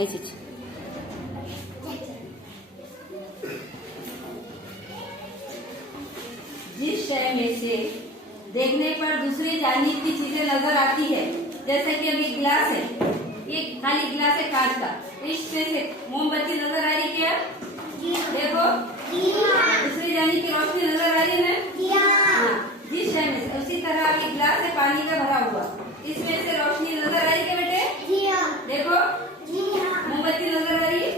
ऐसे जिस शय में से देखने पर दूसरी जानिब की चीजें नजर आती है, जैसे कि अभी गिलास है, ये खाली गिलास है कांच का, इसमें से मोमबत्ती नजर आ रही क्या? देखो दूसरी जानिब की रोशनी नजर आ रही है हाँ, जिस शय में से। उसी तरह अभी गिलास है पानी का भरा हुआ, इसमें से रोशनी नजर आ रही क्या बेटे? देखो मोमबत्ती नजर आ रही है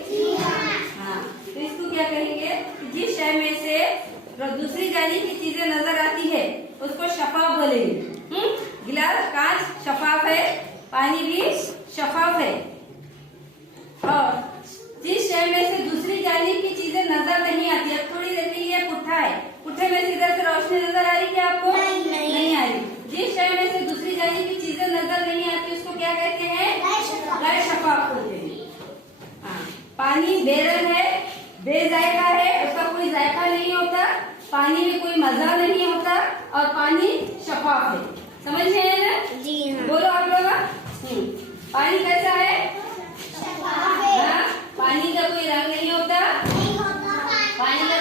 हाँ, तो इसको क्या कहेंगे? जिस शय में से दूसरी जानिब की चीजें नजर आती है उसको शफाफ बोलेंगे। गिलास कांच शफाफ है, पानी भी शफाफ है। और जिस शय में से दूसरी जानिब की चीजें नजर नहीं आती, अब थोड़ी देर में ये पुट्ठा है, पुट्ठे में से इधर से रोशनी नजर आ रही क्या आपको? नहीं आ रही। जिस शय में से दूसरी जानिब की चीजें नजर नहीं आती उसको क्या कहते हैं? गैर शफाफ बोलते हैं। पानी बेरंग है, बेजायका है, उसका कोई जायका नहीं होता, पानी में कोई मजा नहीं होता और पानी शफाफ है। समझ में आया ना? जी हाँ। बोलो आप लोग। पानी कैसा है? शफाफ है। पानी का कोई रंग नहीं होता, पानी का